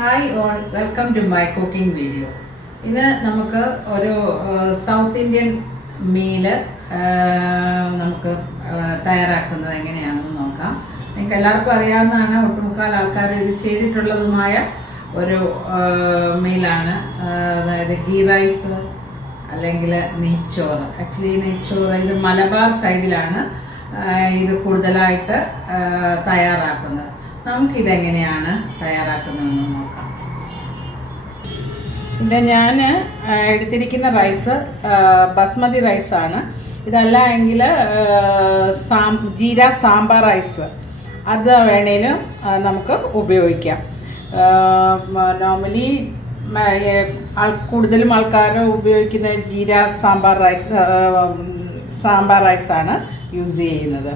Hi all, welcome to my cooking video. ഇന്ന് നമുക്ക് ഒരു സൗത്ത് ഇന്ത്യൻ മീല് നമുക്ക് തയ്യാറാക്കുന്നത് എങ്ങനെയാണെന്ന് നോക്കാം. നിങ്ങൾക്ക് എല്ലാവർക്കും അറിയാവുന്നതാണ്, ഒട്ടുമുക്കാൽ ആൾക്കാർ ഇത് ചെയ്തിട്ടുള്ളതുമായ ഒരു മീലാണ്. അതായത് ഗീ റൈസ് അല്ലെങ്കിൽ നെയ്ച്ചോറ്. ആക്ച്വലി നെയ്ച്ചോറ് ഇത് മലബാർ സൈഡിലാണ് ഇത് കൂടുതലായിട്ട് തയ്യാറാക്കുന്നത്. നമുക്കിതെങ്ങനെയാണ് തയ്യാറാക്കുന്നതെന്ന് നോക്കാം. പിന്നെ ഞാൻ എടുത്തിരിക്കുന്ന റൈസ് ബസ്മതി റൈസാണ്. ഇതല്ല എങ്കിൽ ജീര സാമ്പാർ റൈസ് അത് വേണേലും നമുക്ക് ഉപയോഗിക്കാം. നോർമലി കൂടുതലും ആൾക്കാർ ഉപയോഗിക്കുന്ന ജീര സാമ്പാർ റൈസാണ് യൂസ് ചെയ്യുന്നത്.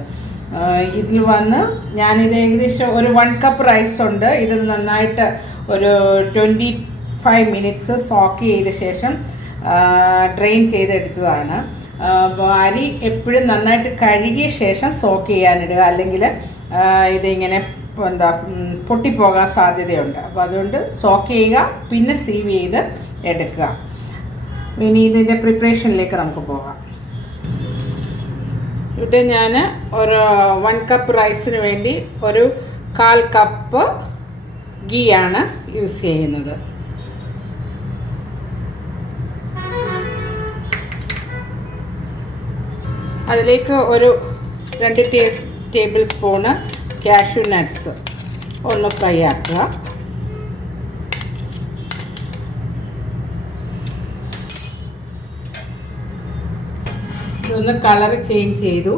ഇതിൽ വന്ന് ഞാനിത് ഏകദേശം ഒരു 1 കപ്പ് റൈസ് ഉണ്ട്. ഇത് നന്നായിട്ട് ഒരു 25 മിനിറ്റ്സ് സോക്ക് ചെയ്ത ശേഷം ഡ്രെയിൻ ചെയ്തെടുത്തതാണ്. അരി എപ്പോഴും നന്നായിട്ട് കഴുകിയ ശേഷം സോക്ക് ചെയ്യാനിടുക, അല്ലെങ്കിൽ ഇതിങ്ങനെ പൊട്ടിപ്പോകാൻ സാധ്യതയുണ്ട്. അപ്പോൾ അതുകൊണ്ട് സോക്ക് ചെയ്യുക, പിന്നെ സീവ് ചെയ്ത് എടുക്കുക. ഇനി ഇതിൻ്റെ പ്രിപ്പറേഷനിലേക്ക് നമുക്ക് പോകാം. ഇവിടെ ഞാൻ ഒരു 1 കപ്പ് റൈസിന് വേണ്ടി ഒരു 1/4 കപ്പ് ഗീ ആണ് യൂസ് ചെയ്യുന്നത്. അതിലേക്ക് ഒരു 2 ടേബിൾ സ്പൂണ് കാഷ്യൂ നട്ട്സ് ഒന്ന് ഫ്രൈ ആക്കുക. ഇതൊന്ന് കളർ ചേഞ്ച് ചെയ്തു.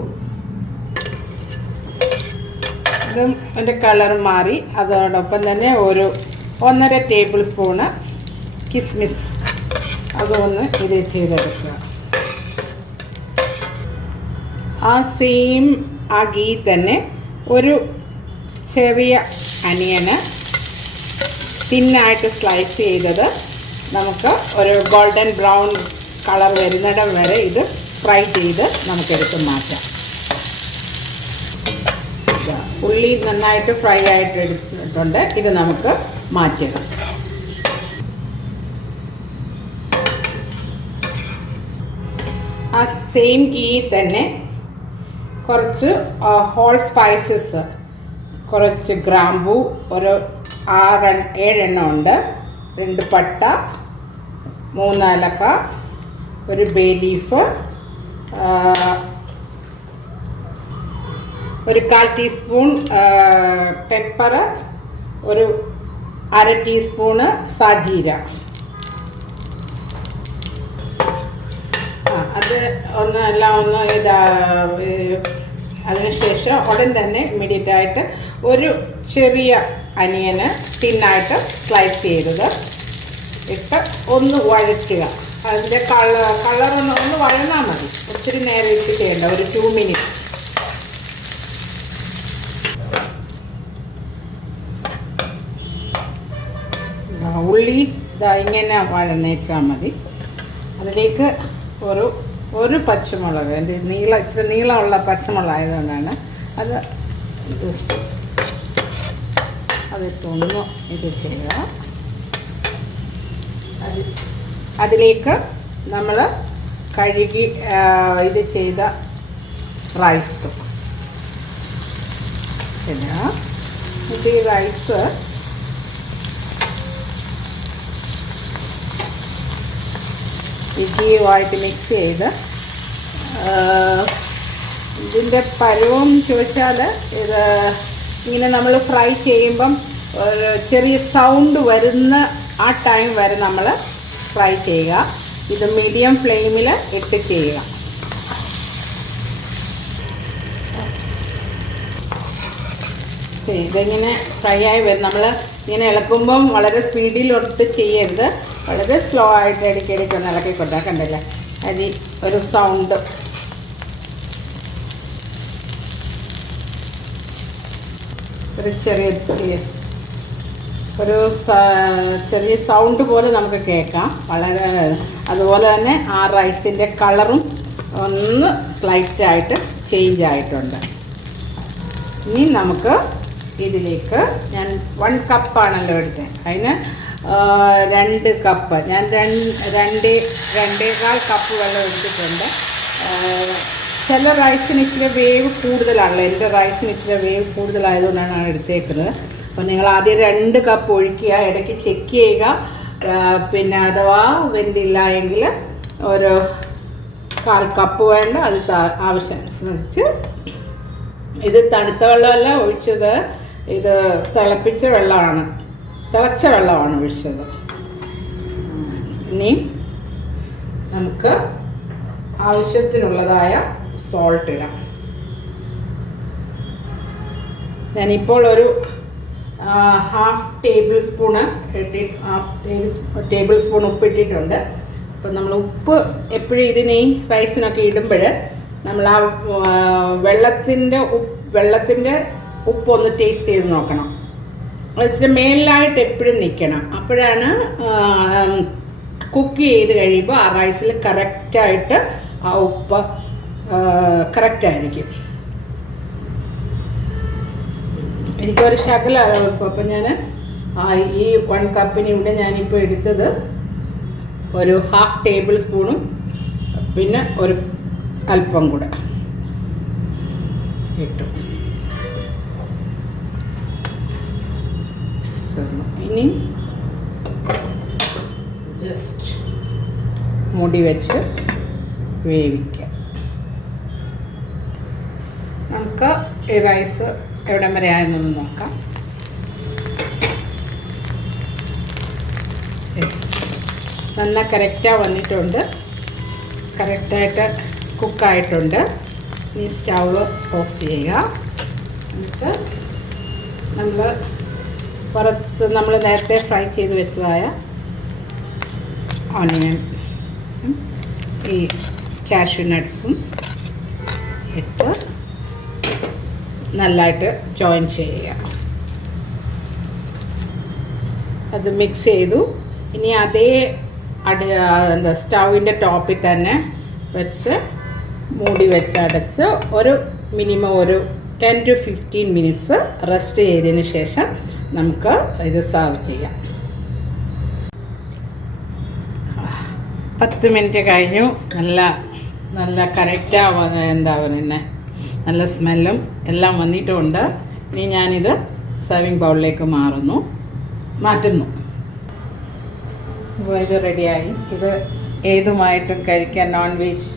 ഇതും അതിൻ്റെ കളർ മാറി. അതോടൊപ്പം തന്നെ ഒരു 1.5 ടേബിൾ സ്പൂണ് കിസ്മിസ് അതൊന്ന് ഇത് ചെയ്തെടുക്കുക. ആ ഗീ തന്നെ ഒരു ചെറിയ അനിയന് തിന്നായിട്ട് സ്ലൈസ് ചെയ്തത് നമുക്ക് ഒരു ഗോൾഡൻ ബ്രൗൺ കളർ വരുന്നിടം വരെ ഇത് ഫ്രൈ ചെയ്ത് നമുക്കെടുത്ത് മാറ്റാം. ഉള്ളി നന്നായിട്ട് ഫ്രൈ ആയിട്ട് എടുത്തിട്ടുണ്ട്. ഇത് നമുക്ക് മാറ്റാം. ആ സെയിം ഗീ തന്നെ കുറച്ച് ഹോൾ സ്പൈസസ്, കുറച്ച് ഗ്രാമ്പൂ, ഒരു 6-7 എണ്ണം ഉണ്ട്, 2 പട്ട, 3 ഏലക്ക, ഒരു ബേ ലീഫ്, ഒരു 1/4 ടീസ്പൂൺ പെപ്പർ, ഒരു 1/2 ടീസ്പൂണ് സാജീര. അത് എല്ലാം അതിനുശേഷം ഉടൻ തന്നെ ഇമ്മീഡിയറ്റായിട്ട് ഒരു ചെറിയ അനിയന് തിന്നായിട്ട് സ്ലൈസ് ചെയ്തത് ഇട്ട് ഒന്ന് വഴറ്റുക. അതിൻ്റെ കളറൊന്ന് വഴന്നാൽ മതി. ഒത്തിരി നേരം ഇട്ട് ചെയ്യേണ്ട, ഒരു 2 മിനിറ്റ്. ഉള്ളി ഇങ്ങനെ വഴന്നേച്ചാൽ മതി. അതിലേക്ക് ഒരു പച്ചമുളക്, എൻ്റെ ഇച്ചിരി നീളമുള്ള പച്ചമുളക് ആയതുകൊണ്ടാണ് അതിട്ടൊന്ന് ഇത് ചെയ്യുക. അതിലേക്ക് നമ്മൾ കഴുകി ഇത് ചെയ്ത റൈസ് ഇട്ട് ഈ റൈസ് ഇഡ്ഡലിയുമായിട്ട് മിക്സ് ചെയ്ത് ഇതിൻ്റെ പരുവം ചോദിച്ചാൽ ഇത് ഇങ്ങനെ നമ്മൾ ഫ്രൈ ചെയ്യുമ്പം ഒരു ചെറിയ സൗണ്ട് വരുന്ന ആ ടൈം വരെ നമ്മൾ ഫ്രൈ ചെയ്യുക. ഇത് മീഡിയം ഫ്ലെയിമിൽ ഇട്ട് ചെയ്യുക. ഇതിങ്ങനെ ഫ്രൈ ആയി വരും. നമ്മൾ ഇങ്ങനെ ഇളക്കുമ്പം വളരെ സ്പീഡിലൊട്ട് ചെയ്യരുത്, വളരെ സ്ലോ ആയിട്ട് ഇടയ്ക്കിടയ്ക്ക് ഒന്ന് ഇളക്കി കൊടുത്താൽ കണ്ടില്ല അരി ഒരു സൗണ്ട്. ഒരു ചെറിയ സൗണ്ട് പോലെ നമുക്ക് കേൾക്കാം. വളരെ അതുപോലെ തന്നെ ആ റൈസിൻ്റെ കളറും ഒന്ന് സ്ലൈറ്റായിട്ട് ചേഞ്ച് ആയിട്ടുണ്ട്. ഇനി നമുക്ക് ഇതിലേക്ക് ഞാൻ 1 കപ്പാണല്ലോ എടുത്തത്, അതിന് 2 കപ്പ്, ഞാൻ 2.25 കപ്പ് വെള്ളം എടുത്തിട്ടുണ്ട്. ചില റൈസിന് ഇച്ചിരി വേവ് കൂടുതലാണല്ലോ, എൻ്റെ റൈസിന് ഇച്ചിരി വേവ് കൂടുതലായതുകൊണ്ടാണ് ഞാൻ എടുത്തേക്കുന്നത്. അപ്പോൾ നിങ്ങൾ ആദ്യം 2 കപ്പ് ഒഴിക്കുക, ഇടയ്ക്ക് ചെക്ക് ചെയ്യുക. പിന്നെ അഥവാ വെന്തില്ല എങ്കിൽ ഒരു 1/4 കപ്പ് വേണ്ട, അത് ആവശ്യമനുസരിച്ച്. ഇത് തണുത്ത വെള്ളമല്ല ഒഴിച്ചത്, ഇത് തിളച്ച വെള്ളമാണ് ഒഴിച്ചത്. ഇനി നമുക്ക് ആവശ്യത്തിനുള്ളതായ സോൾട്ട് ഇടാം. ഞാനിപ്പോൾ ഒരു 1/2 ടേബിൾ സ്പൂൺ ഉപ്പ് ഇട്ടിട്ടുണ്ട്. അപ്പം നമ്മൾ ഉപ്പ് എപ്പോഴും ഇതിന് ഈ റൈസിനൊക്കെ ഇടുമ്പോൾ നമ്മൾ ആ വെള്ളത്തിൻ്റെ ഉപ്പൊന്ന് ടേസ്റ്റ് ചെയ്ത് നോക്കണം. അത് ഇച്ചിരി മേലിലായിട്ട് എപ്പോഴും നിൽക്കണം. അപ്പോഴാണ് കുക്ക് ചെയ്ത് കഴിയുമ്പോൾ ആ റൈസിൽ കറക്റ്റായിട്ട് ആ ഉപ്പ് കറക്റ്റായിരിക്കും. എനിക്കൊരു ശകല ഉപ്പ്, അപ്പം ഞാൻ ഈ 1 കപ്പിന് ഇവിടെ ഞാനിപ്പോൾ എടുത്തത് ഒരു 1/2 ടേബിൾ സ്പൂണും പിന്നെ ഒരു അല്പം കൂടെ ഇട്ടു. ഇനി ജസ്റ്റ് മൂടി വെച്ച് വേവിക്കാം. നമുക്ക് ഈ റൈസ് എവിടം വരെ ആയെന്നൊന്ന് നോക്കാം. നന്നായി കറക്റ്റായി വന്നിട്ടുണ്ട്, കറക്റ്റായിട്ട് കുക്കായിട്ടുണ്ട്. ഈ സ്റ്റൗവ് ഓഫ് ചെയ്യുക. എന്നിട്ട് നമ്മൾ നേരത്തെ ഫ്രൈ ചെയ്ത് വെച്ചതായ ഓണിയൻ ഈ കാഷ്യൂ നട്ട്സും ഇട്ട് നല്ലതായിട്ട് ജോയിൻ ചെയ്യുക. അത് മിക്സ് ചെയ്തു. ഇനി അതേ സ്റ്റൗവിൻ്റെ ടോപ്പിൽ തന്നെ വെച്ച് മൂടി വെച്ച് അടച്ച് മിനിമം ഒരു 10 to 15 മിനിറ്റ്സ് റെസ്റ്റ് ചെയ്തതിന് ശേഷം നമുക്ക് ഇത് സെർവ് ചെയ്യാം. 10 മിനിറ്റ് കഴിഞ്ഞു. നല്ല കറക്റ്റാണ്, എന്താ പറയുന്നത്, നല്ല സ്മെല്ലും എല്ലാം വന്നിട്ടുമുണ്ട്. ഇനി ഞാനിത് സെർവിങ് ബൗളിലേക്ക് മാറ്റുന്നു. അപ്പോൾ ഇത് റെഡിയായി. ഇത് ഏതുമായിട്ടും കഴിക്കാൻ, നോൺ വെജ്,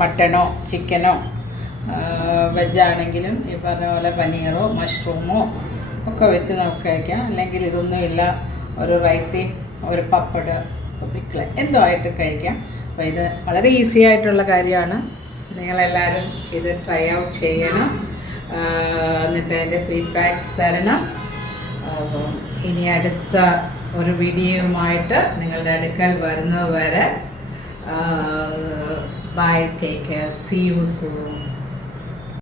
മട്ടണോ ചിക്കനോ വെജാണെങ്കിലും ഈ പറഞ്ഞ പോലെ പനീറോ മഷ്റൂമോ ഒക്കെ വെച്ച് നമുക്ക് കഴിക്കാം. അല്ലെങ്കിൽ ഇതൊന്നുമില്ല, ഒരു റൈത്തയും ഒരു പപ്പട് പിക്കിൾ എന്തോ ആയിട്ട് കഴിക്കാം. അപ്പോൾ ഇത് വളരെ ഈസി ആയിട്ടുള്ള കാര്യമാണ്. നിങ്ങളെല്ലാവരും ഇത് ട്രൈ ഔട്ട് ചെയ്യണം, എന്നിട്ട് അതിൻ്റെ ഫീഡ്ബാക്ക് തരണം. അപ്പോൾ ഇനി അടുത്ത ഒരു വീഡിയോയുമായിട്ട് നിങ്ങളുടെ അടുക്കൽ വരുന്നത് വരെ bye, take care, see you soon.